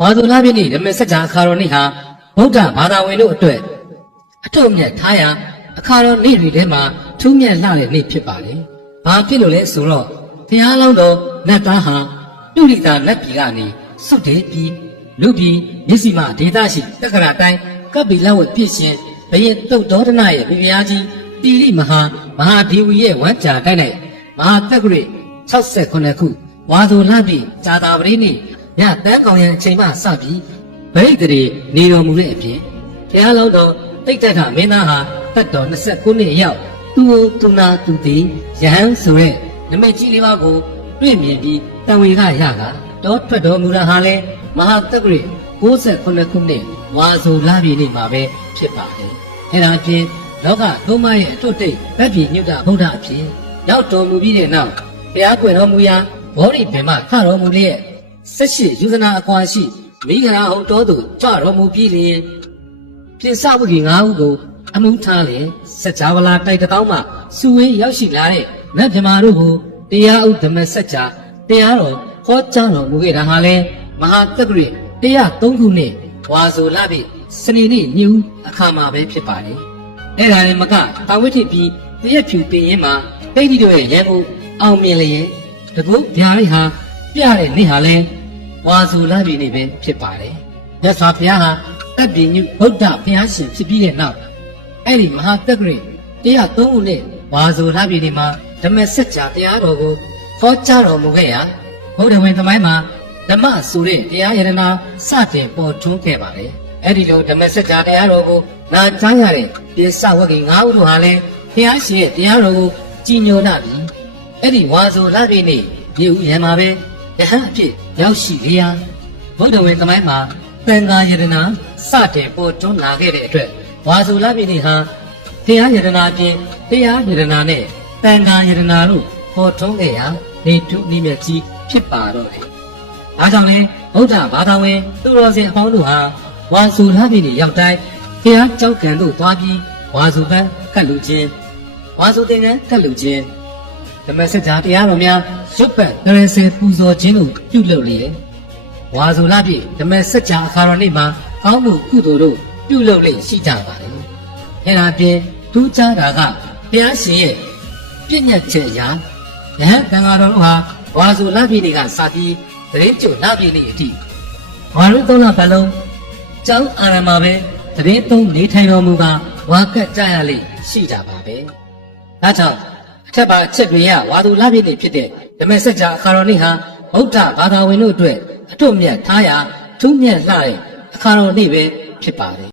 ဝါဆိုလပြည့်နေ့ဓမ္မစကြာအခါတော်နေ့ဟာဗုဒ္ဓဘာသာဝင်တို့အတွက်အထွတ်အမြတ်ထားရာအခါတော်နေ့တွေထဲမှာထူးမြတ်လှတဲ့နေ့ဖြစ်ပါလေ။ဘာဖြစ်လို့လဲဆိုတော့ဘုရားလောင်းတော်နတ်သားဟာပြုရိတာနတ်ပြည်ကနေစွတ်တေးပြီးလူပြည်မျက်စိမှဒေသရှိတက္ကရာတိုင်းကပ္ပိလဝတ်ပြည့်ရှင်ဘယင်တုတ်တော်ဒနာရဲ့ပြပြားကြီးတိရိမဟာဒေဝီရဲ့ဝမ်းကြာတိုင်း၌မဟာတက္ကရိ69ခုဝါဆိုလပြည့်ဇာတာပတိနေ့ညတန်းကောင်ရန်အချိန်မှစပြီးဗိဒ္ဓရေနေတော်မူတဲ့အပြင်ဘုရားလောင်းတော်တိတ်တထမင်းသားဟာတက်တော်29နှစ်ရောက်သူ့သူနာသူသည်ယဟန်ဆိုတဲ့နမိတ်ကြီးလေးပါးကိုတွေ့မြင်ပြီးတန်ဝေကရကတောထွက်တော်မူတာဟာလဲမဟာတက္ကရိ69ခုနှစ်ဝါဆိုလပြည့်နေ့မှာပဲဖြစ်ပါတယ်။အဲဒါအပြင်လောကသုံးပါးရဲ့အထွတ်တိတ်ဗတ်ပြည်ညွတ်တာဗုဒ္ဓအဖြစ်ရောက်တော်မူပြီးတဲ့နောက်ဘုရားကွယ်တော်မူရာဘောဓိပင်မထတော်မူလျက်18ယူဇနာအကွာရှိမိဂရာဟုံတော်သူကြတော်မူပြီးလျင်ပြင်စဝဂီ9ဦးကိုအမှုထားလျင်စัจ java လာတိုက်တောင်းမှစုဝေးရောက်ရှိလာတဲ့နတ်မြမာတို့ကိုတရားဥဓမ္မစัจ जा တရားတော်ဟောကြားတော်မူခဲ့တာဟာလဲမဟာတက္ကရိ103ခုနှစ်ဝါဆိုလပြည့်စနေနေ့ညဦးအခါမှာပဲဖြစ်ပါတယ်။အဲ့ဒါလည်းမကတာဝိထိပ်ပြီးတရက်ဖြူပင်ရင်မှာတိတ်တိတို့ရဲ့ရန်ကိုအောင်မြင်လျင်တကုဗျာရိဟာပြတဲ့နေ့ဟာလဲဝါဆိုလပြည့်နေ့ပဲဖြစ်ပါတယ်။မြတ်စွာဘုရားဟာတပ်ပြင်းညုဗုဒ္ဓဘုရားရှင်ဖြစ်ပြီးတဲ့နောက်အဲ့ဒီမဟာတက္ကရိ103ခုနှစ်ဝါဆိုလပြည့်နေ့မှာဓမ္မစัจ जा တရားတော်ကိုဟောကြားတော်မူခဲ့ရာဘုဒ္ဓဝင်သမိုင်းမှာဓမ္မဆိုတဲ့တရားယရနာစတင်ပေါ်ထွန်းခဲ့ပါတယ်။အဲ့ဒီလိုဓမ္မစัจ जा တရားတော်ကိုနာကြားရတဲ့ပြေစဝဂီ9ဦးတို့ဟာလည်းဘုရားရှင်ရဲ့တရားတော်ကိုကြည်ညိုနာပြီးအဲ့ဒီဝါဆိုလပြည့်နေ့မြေဦးရံမှာပဲယဟန်အဖြစ်ရောက်ရှိလေရာဘုဒ္ဓဝင်သမိုင်းမှာသံဃာယရနာစတင်ပေါ်ထွန်းလာခဲ့တဲ့အတွက်ဝါဆိုလပြည့်နေ့ဟာတရားယရနာပြင်တရားယရနာနဲ့သံဃာယရနာတို့ပေါ်ထွန်းခဲ့ရာနေထုနိမြတ်ကြီးဖြစ်ပါတော့တယ်။ဒါကြောင့်လဲဗုဒ္ဓဘာသာဝင်သူတော်စင်အပေါင်းတို့ဟာဝါဆိုလပြည့်နေ့ရောက်တိုင်းဘုရားကျောက်ကံတို့သွားပြီးဝါဆိုပန်းကတ်လူခြင်းဝါဆိုသင်္ကန်းကတ်လူခြင်းဓမ္မစัจ जा တရားတော်များရုပ်ပတ်တရစေပူဇော်ခြင်းတို့ပြုလုပ်လျက်ဝါဆိုလပြည့်ဓမ္မစัจ जा အခါတော်နေ့မှာကောင်းမှုကုသိုလ်တို့ပြုလုပ်လျက်ရှိကြပါတယ်။အဲဒါပြင်ထူးခြားတာကဘုရားရှင်ရဲ့ပြည့်ညတ်ချက်အရာယဟန်သံဃာတော်တို့ဟာဝါဆိုလပြည့်နေ့ကစပြီးသတိကျုပ်လပြည့်နေ့အထိဝါရုသုံးလပတ်လုံးကျောင်းအာရမပဲသတိသုံးနေထိုင်တော်မူကဝါကတ်ကြရလိမ့်ရှိကြပါပဲ။ဒါကြောင့်အထက်ပါအချက်တွေရဝါဆိုလပြည့်နေ့ဖြစ်တဲ့ဓမ္မစัจ जा အခါတော်နေ့ဟာဗုဒ္ဓဘာသာဝင်တို့အတွက်အထွတ်မြတ်ထားရာထူးမြတ်လှတဲ့အခါတော်နေ့ပဲဖြစ်ပါတယ်